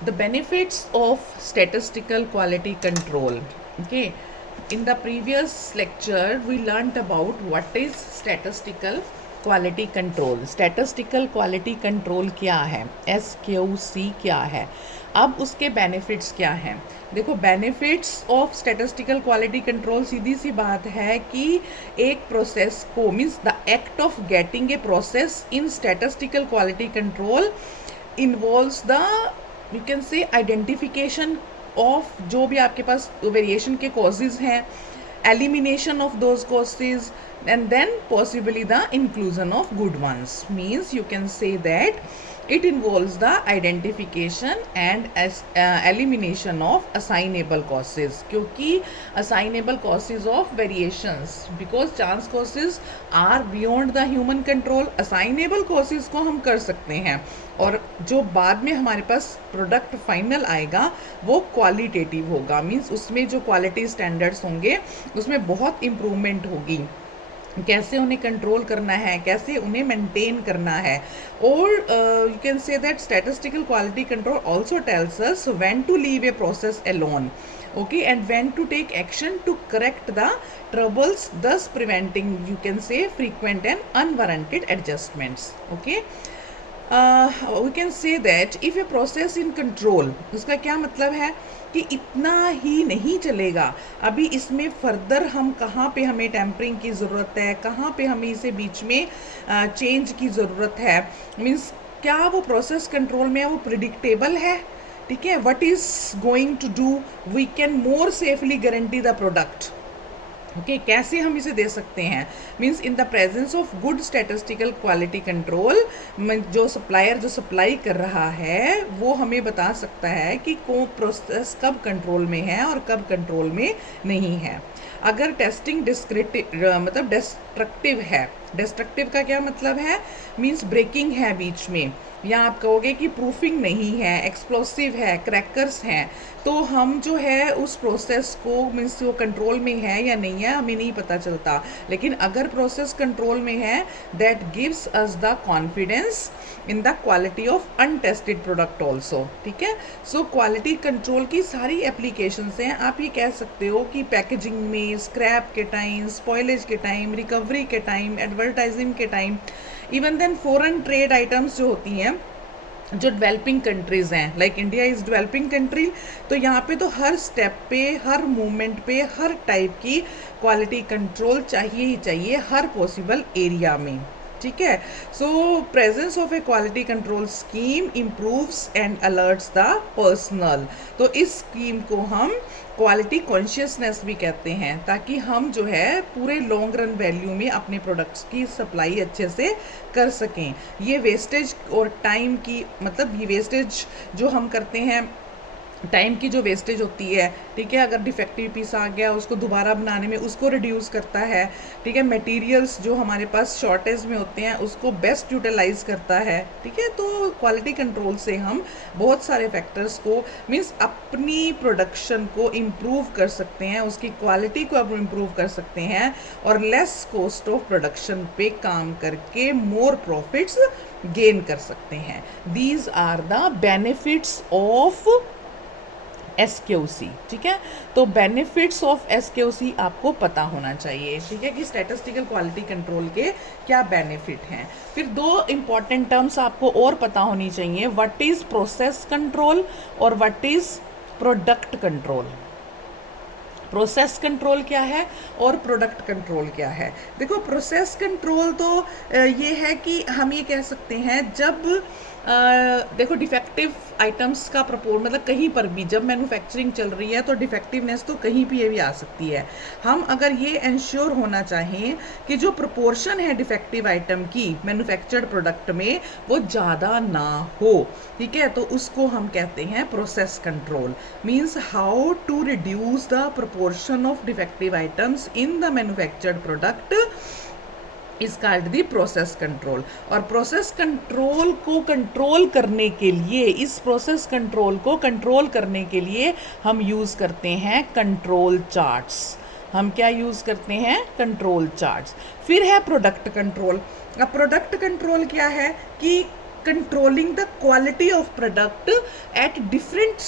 The benefits of statistical quality control. Okay, in the previous lecture we learnt about what is statistical quality control. Statistical quality control क्या है, SQC क्या है, अब उसके benefits क्या हैं. देखो benefits of statistical quality control सीधी सी बात है कि एक प्रोसेस को means the act of getting a process in statistical quality control involves the you can से आइडेंटिफिकेशन ऑफ जो भी आपके पास वेरिएशन के कॉजेज हैं, elimination of those causes, and then possibly the inclusion of good ones. Means you can say that it involves the identification and elimination of assignable causes. क्योंकि assignable causes of variations, because chance causes are beyond the human control. assignable causes को हम कर सकते हैं, और जो बाद में हमारे पास प्रोडक्ट फाइनल आएगा वो क्वालिटेटिव होगा. मीन्स उसमें जो क्वालिटी स्टैंडर्ड्स होंगे उसमें बहुत इम्प्रूवमेंट होगी. कैसे उन्हें कंट्रोल करना है, कैसे उन्हें मेंटेन करना है. और you can say that statistical quality control also tells us when to leave a process alone, okay, and when to take action to correct the troubles, thus preventing, you can say, frequent and unwarranted adjustments. Okay, we can say that if a process in control, उसका क्या मतलब है कि इतना ही नहीं चलेगा, अभी इसमें फर्दर हम कहाँ पे हमें टेम्परिंग की ज़रूरत है, कहाँ पे हमें इसे बीच में चेंज की ज़रूरत है. मीन्स क्या वो प्रोसेस कंट्रोल में है, वो प्रिडिक्टेबल है, ठीक है. What is going to do, we can more safely guarantee the product. Okay, कैसे हम इसे दे सकते हैं. Means in the presence of good statistical quality control, जो सप्लायर जो सप्लाई कर रहा है वो हमें बता सकता है कि कौन प्रोसेस कब कंट्रोल में है और कब कंट्रोल में नहीं है. अगर टेस्टिंग मतलब डिस्ट्रक्टिव है, डिस्ट्रक्टिव का क्या मतलब है, मीन्स ब्रेकिंग है बीच में, या आप कहोगे कि प्रूफिंग नहीं है, एक्सप्लोसिव है, क्रैकर्स हैं, तो हम जो है उस प्रोसेस को मीन्स वो कंट्रोल में है या नहीं है हमें नहीं पता चलता. लेकिन अगर प्रोसेस कंट्रोल में है, that gives us the confidence in the quality of untested product also. ठीक है. सो क्वालिटी कंट्रोल की सारी एप्लीकेशंस हैं. आप ये कह सकते हो कि पैकेजिंग में, स्क्रैप के टाइम, स्पॉइलेज के टाइम, रिकवरी के टाइम, एडवर्टाइजिंग के time, even then foreign trade items जो होती हैं जो डेवलपिंग कंट्रीज़ हैं, like India is developing country, तो यहाँ पे तो हर स्टेप पे, हर मोमेंट पे, हर टाइप की क्वालिटी कंट्रोल चाहिए ही चाहिए हर पॉसिबल एरिया में. ठीक है. So presence of a quality control scheme improves and alerts the personal. तो इस स्कीम को हम क्वालिटी कॉन्शियसनेस भी कहते हैं, ताकि हम जो है पूरे लॉन्ग रन वैल्यू में अपने प्रोडक्ट्स की सप्लाई अच्छे से कर सकें. ये वेस्टेज और टाइम की, मतलब ये वेस्टेज जो हम करते हैं, टाइम की जो वेस्टेज होती है, ठीक है, अगर डिफेक्टिव पीस आ गया उसको दोबारा बनाने में उसको रिड्यूस करता है. ठीक है. मटेरियल्स जो हमारे पास शॉर्टेज में होते हैं उसको बेस्ट यूटिलाइज करता है. ठीक है. तो क्वालिटी कंट्रोल से हम बहुत सारे फैक्टर्स को मीन्स अपनी प्रोडक्शन को इम्प्रूव कर सकते हैं, उसकी क्वालिटी को अब इम्प्रूव कर सकते हैं, और लेस कॉस्ट ऑफ प्रोडक्शन पे काम करके मोर प्रॉफिट्स गेन कर सकते हैं. These are the benefits of SQC. ठीक है. तो बेनिफिट्स ऑफ SQC आपको पता होना चाहिए. ठीक है, कि स्टैटिस्टिकल क्वालिटी कंट्रोल के क्या बेनिफिट हैं. फिर दो इंपॉर्टेंट टर्म्स आपको और पता होनी चाहिए. व्हाट इज प्रोसेस कंट्रोल और what is product control. Process control क्या है और प्रोडक्ट कंट्रोल क्या है. देखो, प्रोसेस कंट्रोल तो ये है कि हम ये कह सकते हैं जब देखो डिफेक्टिव आइटम्स का मतलब कहीं पर भी जब मैन्युफैक्चरिंग चल रही है तो डिफेक्टिवनेस तो कहीं भी आ सकती है. हम अगर ये इंश्योर होना चाहें कि जो प्रोपोर्शन है डिफेक्टिव आइटम की मैन्युफैक्चर्ड प्रोडक्ट में वो ज़्यादा ना हो, ठीक है, तो उसको हम कहते हैं process control. Means how to reduce the proportion of defective items in the manufactured product is called the process control. और प्रोसेस कंट्रोल को कंट्रोल करने के लिए, इस प्रोसेस कंट्रोल को कंट्रोल करने के लिए हम यूज़ करते हैं कंट्रोल चार्ट्स. हम क्या यूज़ करते हैं? Control charts. फिर है प्रोडक्ट कंट्रोल. अब प्रोडक्ट कंट्रोल क्या है कि controlling the quality of product at different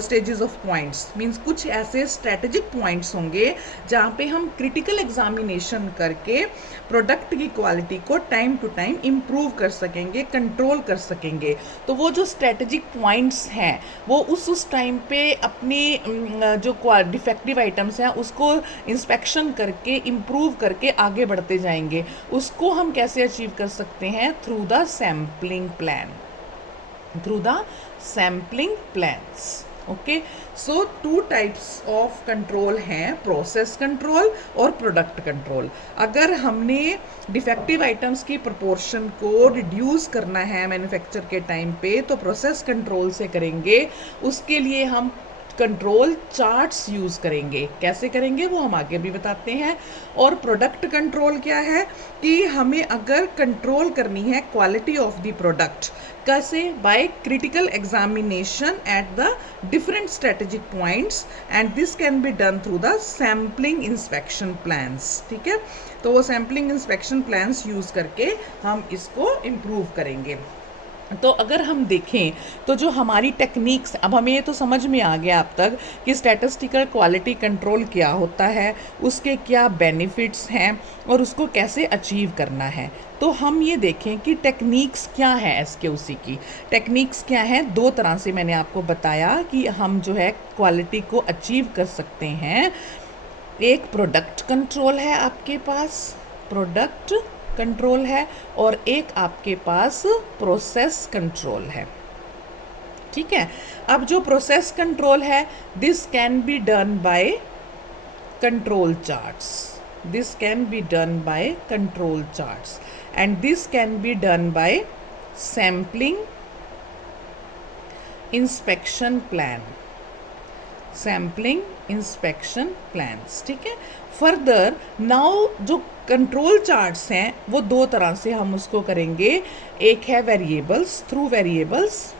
stages of points. Means कुछ ऐसे स्ट्रेटेजिक पॉइंट्स होंगे जहाँ पे हम क्रिटिकल एग्जामिनेशन करके प्रोडक्ट की क्वालिटी को टाइम टू टाइम इम्प्रूव कर सकेंगे, कंट्रोल कर सकेंगे। तो वो जो स्ट्रेटेजिक पॉइंट्स हैं वो उस टाइम पे अपनी जो डिफेक्टिव आइटम्स हैं उसको इंस्पेक्शन करके इम्प्रूव करके आगे बढ़ते जाएंगे। उसको हम कैसे अचीव कर सकते हैं? Through the sampling plan, through the sampling plans. Okay, so two types of control हैं, प्रोसेस कंट्रोल और प्रोडक्ट कंट्रोल। अगर हमने डिफेक्टिव आइटम्स की प्रोपोर्शन को रिड्यूस करना है मैन्युफैक्चर के टाइम पे तो प्रोसेस कंट्रोल से करेंगे। उसके लिए हम कंट्रोल चार्ट्स यूज़ करेंगे। कैसे करेंगे वो हम आगे भी बताते हैं। और प्रोडक्ट कंट्रोल क्या है कि हमें अगर कंट्रोल करनी है क्वालिटी ऑफ द प्रोडक्ट, कैसे? Bye critical examination at the different strategic points and this can be done through the sampling inspection plans. ठीक है, तो वो सैम्पलिंग इंस्पेक्शन प्लान्स यूज़ करके हम इसको इम्प्रूव करेंगे। तो अगर हम देखें तो जो हमारी टेक्निक्स, अब हमें ये तो समझ में आ गया अब तक कि स्टैटिस्टिकल क्वालिटी कंट्रोल क्या होता है, उसके क्या बेनिफिट्स हैं और उसको कैसे अचीव करना है। तो हम ये देखें कि टेक्निक्स क्या है एसक्यूसी की। टेक्निक्स क्या है? दो तरह से मैंने आपको बताया कि हम जो है क्वालिटी को अचीव कर सकते हैं। एक प्रोडक्ट कंट्रोल है आपके पास, प्रोडक्ट कंट्रोल है, और एक आपके पास प्रोसेस कंट्रोल है। ठीक है, अब जो प्रोसेस कंट्रोल है this can be done by control charts, this can be done by control charts and this can be done by sampling inspection plan, sampling inspection plans. ठीक है, फर्दर नाउ जो control charts हैं वो दो तरह से हम उसको करेंगे। एक है वेरिएबल्स, थ्रू वेरिएबल्स,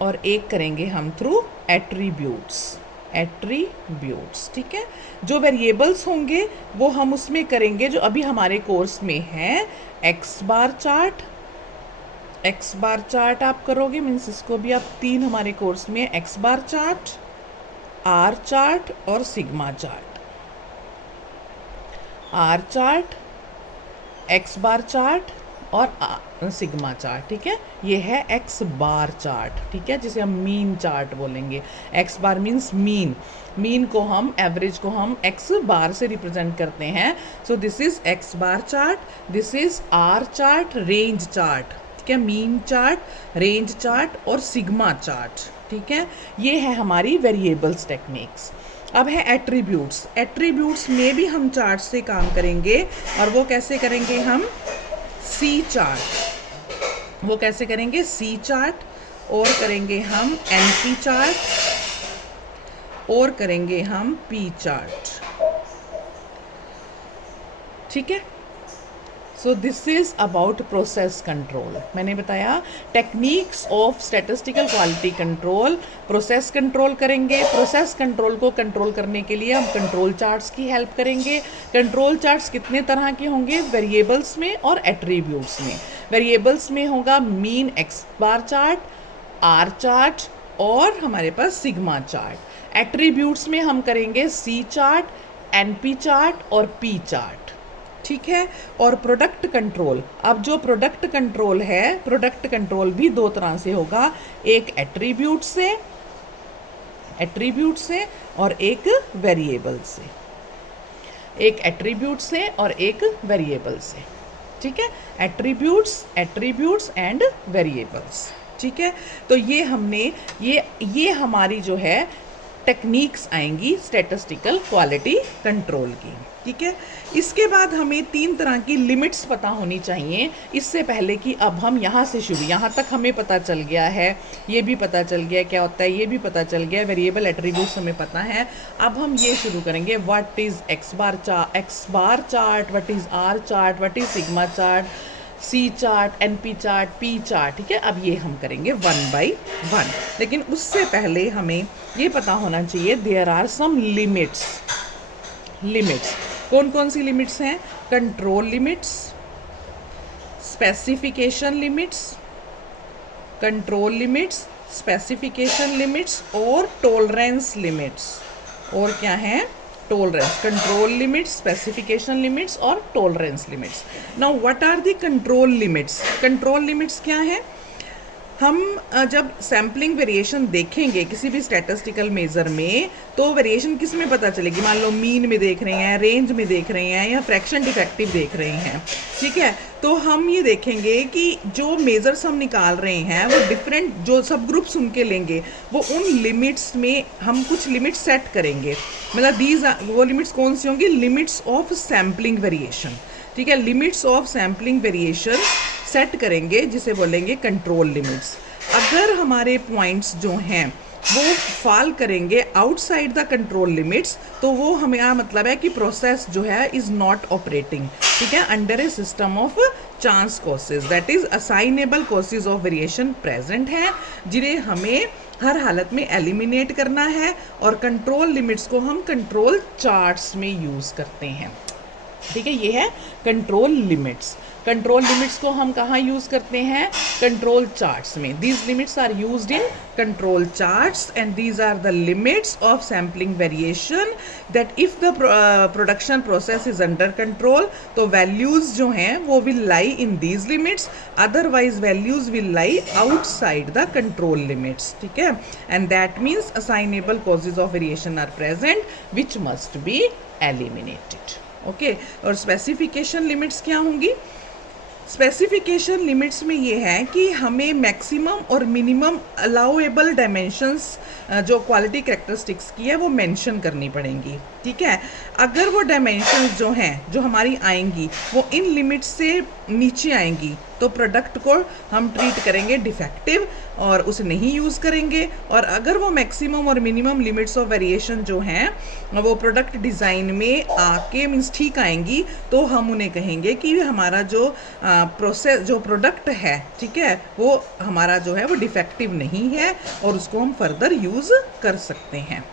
और एक करेंगे हम थ्रू एट्रीब्यूट्स, एट्रीब्यूट्स। ठीक है, जो वेरिएबल्स होंगे वो हम उसमें करेंगे जो अभी हमारे कोर्स में है, x bar chart. X bar chart आप करोगे, मीन्स इसको भी आप तीन हमारे कोर्स में, X bar chart, R chart और sigma chart. R chart, X bar chart और सिग्मा चार्ट। ठीक है, ये है एक्स बार चार्ट। ठीक है, जिसे हम मीन चार्ट बोलेंगे। एक्स बार मीन्स मीन, मीन को हम, एवरेज को हम एक्स बार से रिप्रेजेंट करते हैं। So this is X bar chart, this is R chart, range chart. ठीक है, मीन चार्ट, रेंज चार्ट और सिग्मा चार्ट। ठीक है, ये है हमारी वेरिएबल्स टेक्निक्स। अब है एट्रीब्यूट्स। एट्रीब्यूट्स में भी हम चार्ट से काम करेंगे, और वो कैसे करेंगे हम? सी चार्ट। वो कैसे करेंगे? सी चार्ट, और करेंगे हम एनपी चार्ट, और करेंगे हम पी चार्ट। ठीक है, सो this is about process control. मैंने बताया techniques of statistical quality control. Process control करेंगे, प्रोसेस कंट्रोल को कंट्रोल करने के लिए हम कंट्रोल चार्ट्स की हेल्प करेंगे। कंट्रोल चार्ट्स कितने तरह के होंगे? वेरिएबल्स में और एट्रीब्यूट्स में। वेरिएबल्स में होगा mean X bar chart, R chart और हमारे पास सिग्मा चार्ट। एट्रीब्यूट्स में हम करेंगे सी चार्ट, एनपी चार्ट और पी चार्ट। ठीक है, और प्रोडक्ट कंट्रोल, अब जो प्रोडक्ट कंट्रोल है, प्रोडक्ट कंट्रोल भी दो तरह से होगा, एक एट्रीब्यूट से, एट्रीब्यूट से, और एक वेरिएबल से। एक एट्रीब्यूट से और एक वेरिएबल से। ठीक है, एट्रीब्यूट्स, एट्रीब्यूट्स एंड वेरिएबल्स। ठीक है, तो ये हमने ये हमारी जो है टेक्निक्स आएंगी स्टैटिस्टिकल क्वालिटी कंट्रोल की। ठीक है, इसके बाद हमें तीन तरह की लिमिट्स पता होनी चाहिए। इससे पहले कि अब हम यहाँ से शुरू, यहाँ तक हमें पता चल गया है, ये भी पता चल गया क्या होता है, ये भी पता चल गया, वेरिएबल एट्रीब्यूट्स हमें पता है। अब हम ये शुरू करेंगे, what is X bar chart, what is R chart, what is sigma chart, C chart, NP chart, P chart. ठीक है, अब ये हम करेंगे वन बाय वन। लेकिन उससे पहले हमें ये पता होना चाहिए there are some limits. Limits कौन कौन सी लिमिट्स हैं? Control limits, specification limits, control limits, specification limits और टॉलरेंस लिमिट्स। और क्या है? Tolerance, control limits, specification limits और tolerance limits. Now what are the control limits? Control limits क्या है? हम जब सैम्पलिंग वेरिएशन देखेंगे किसी भी स्टैटिस्टिकल मेजर में, तो वेरिएशन किस में पता चलेगी? मान लो मीन में देख रहे हैं, रेंज में देख रहे हैं, या फ्रैक्शन डिफेक्टिव देख रहे हैं, ठीक है। तो हम ये देखेंगे कि जो मेजर्स हम निकाल रहे हैं वो डिफरेंट जो सब ग्रुप्स उनके लेंगे, वो उन लिमिट्स में हम कुछ लिमिट्स सेट करेंगे। मतलब दीज वो लिमिट्स कौन सी होंगी? लिमिट्स ऑफ सैम्पलिंग वेरिएशन, ठीक है। Limits of sampling variation set करेंगे जिसे बोलेंगे कंट्रोल लिमिट्स। अगर हमारे पॉइंट्स जो हैं वो फॉल करेंगे आउटसाइड द कंट्रोल लिमिट्स, तो वो हमें मतलब है कि प्रोसेस जो है इज नॉट ऑपरेटिंग, ठीक है, under A system of chance causes, that is assignable causes of variation present हैं, जिन्हें हमें हर हालत में एलिमिनेट करना है। और कंट्रोल लिमिट्स को हम कंट्रोल चार्ट्स में यूज़ करते हैं, ठीक है। ये है कंट्रोल लिमिट्स। कंट्रोल लिमिट्स को हम कहाँ यूज़ करते हैं? कंट्रोल चार्ट्स में। These limits are used in control charts and these are the limits of sampling variation that if the production process is under control, तो वैल्यूज जो हैं वो will lie in these limits, otherwise values will lie outside the control limits, ठीक है। And that means assignable causes of variation are present which must be eliminated, okay. और specification limits क्या होंगी? Specification limits में ये है कि हमें मैक्सिमम और मिनिमम अलाउएबल डायमेंशंस जो क्वालिटी कैरेक्टरिस्टिक्स की है वो मेंशन करनी पड़ेंगी, ठीक है। अगर वो डायमेंशंस जो हैं जो हमारी आएंगी वो इन लिमिट्स से नीचे आएंगी, तो प्रोडक्ट को हम ट्रीट करेंगे डिफेक्टिव और उसे नहीं यूज़ करेंगे। और अगर वो मैक्सिमम और मिनिमम लिमिट्स ऑफ वेरिएशन जो हैं वो प्रोडक्ट डिज़ाइन में आके मीन्स ठीक आएंगी, तो हम उन्हें कहेंगे कि हमारा जो प्रोसेस जो प्रोडक्ट है, ठीक है, वो हमारा जो है वो डिफेक्टिव नहीं है और उसको हम फर्दर यूज़ कर सकते हैं,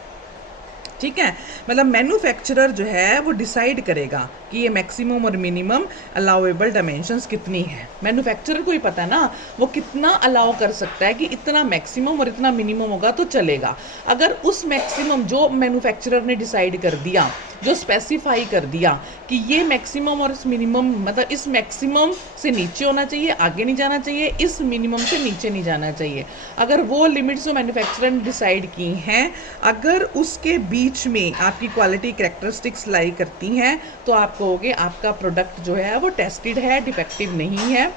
ठीक है। मतलब मैन्युफैक्चरर जो है वो डिसाइड करेगा कि ये मैक्सिमम और मिनिमम अलाउएबल डायमेंशंस कितनी है। मैन्युफैक्चरर को ही पता है ना वो कितना अलाउ कर सकता है कि इतना मैक्सिमम और इतना मिनिमम होगा तो चलेगा। अगर उस मैक्सिमम जो मैन्युफैक्चरर ने डिसाइड कर दिया, जो स्पेसिफाई कर दिया कि ये मैक्सिमम और इस मिनिमम, मतलब इस मैक्सिमम से नीचे होना चाहिए, आगे नहीं जाना चाहिए, इस मिनिमम से नीचे नहीं जाना चाहिए, अगर वो लिमिट्स जो मैन्युफैक्चरर ने डिसाइड की हैं अगर उसके बीच में आपकी क्वालिटी कैरेक्टरिस्टिक्स लाई करती हैं, तो आप कहोगे आपका प्रोडक्ट जो है वो टेस्टेड है, डिफेक्टिव नहीं है,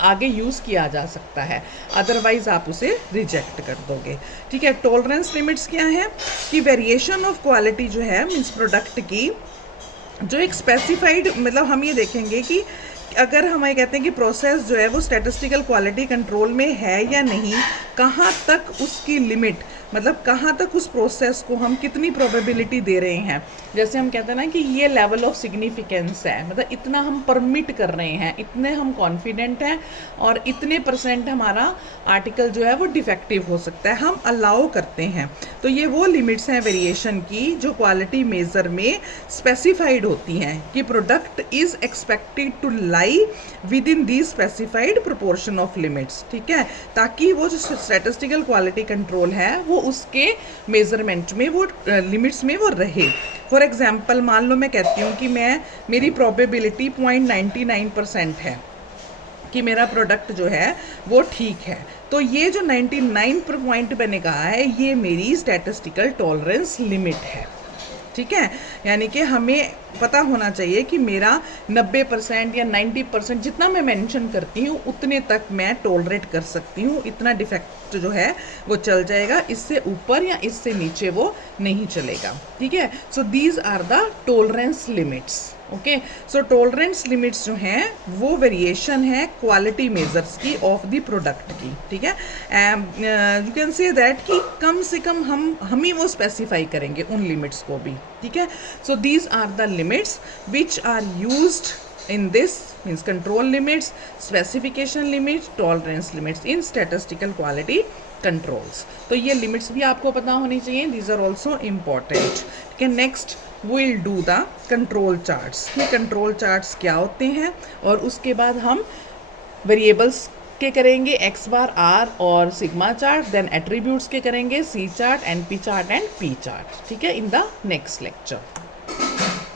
आगे यूज़ किया जा सकता है, अदरवाइज आप उसे रिजेक्ट कर दोगे, ठीक है। टॉलरेंस लिमिट्स क्या है कि वेरिएशन ऑफ क्वालिटी जो है मीन्स प्रोडक्ट की जो एक स्पेसिफाइड, मतलब हम ये देखेंगे कि अगर हम ये कहते हैं कि प्रोसेस जो है वो स्टैटिस्टिकल क्वालिटी कंट्रोल में है या नहीं, कहाँ तक उसकी लिमिट, मतलब कहाँ तक उस प्रोसेस को हम कितनी प्रोबेबिलिटी दे रहे हैं। जैसे हम कहते हैं ना कि ये लेवल ऑफ सिग्निफिकेंस है, मतलब इतना हम परमिट कर रहे हैं, इतने हम कॉन्फिडेंट हैं और इतने % हमारा आर्टिकल जो है वो डिफेक्टिव हो सकता है, हम अलाउ करते हैं। तो ये वो लिमिट्स हैं वेरिएशन की जो क्वालिटी मेजर में स्पेसिफाइड होती हैं कि product is expected to lie within the specified proportion of limits, ठीक है, ताकि वो जो स्टैटिस्टिकल क्वालिटी कंट्रोल है वो उसके मेजरमेंट में, वो लिमिट्स में वो रहे। फॉर एग्जांपल मान लो मैं कहती हूँ कि मेरी प्रोबेबिलिटी 0.99% है कि मेरा प्रोडक्ट जो है वो ठीक है, तो ये जो 99 पॉइंट मैंने कहा है ये मेरी स्टैटिस्टिकल टॉलरेंस लिमिट है, ठीक है। यानी कि हमें पता होना चाहिए कि मेरा 90% या 90% जितना मैं मेंशन करती हूँ उतने तक मैं टॉलरेट कर सकती हूँ, इतना डिफेक्ट जो है वो चल जाएगा, इससे ऊपर या इससे नीचे वो नहीं चलेगा, ठीक है। So these are the tolerance limits, okay. So tolerance limits जो हैं वो वेरिएशन है क्वालिटी मेजर्स की ऑफ द प्रोडक्ट की, ठीक है। यू कैन से दैट कि कम से कम हम ही वो स्पेसिफाई करेंगे उन लिमिट्स को भी, ठीक है। So these are the limits which are used in this means control limits, specification limits, tolerance limits in statistical quality controls। तो ये लिमिट्स भी आपको पता होनी चाहिए, these are also important, ठीक है। Next we'll do the control charts। ये कंट्रोल चार्ट्स क्या होते हैं और उसके बाद हम वेरिएबल्स के करेंगे एक्स बार आर और सिग्मा चार्ट, देन एट्रीब्यूट्स के करेंगे C chart, NP chart and P chart, ठीक है, इन द नेक्स्ट लेक्चर।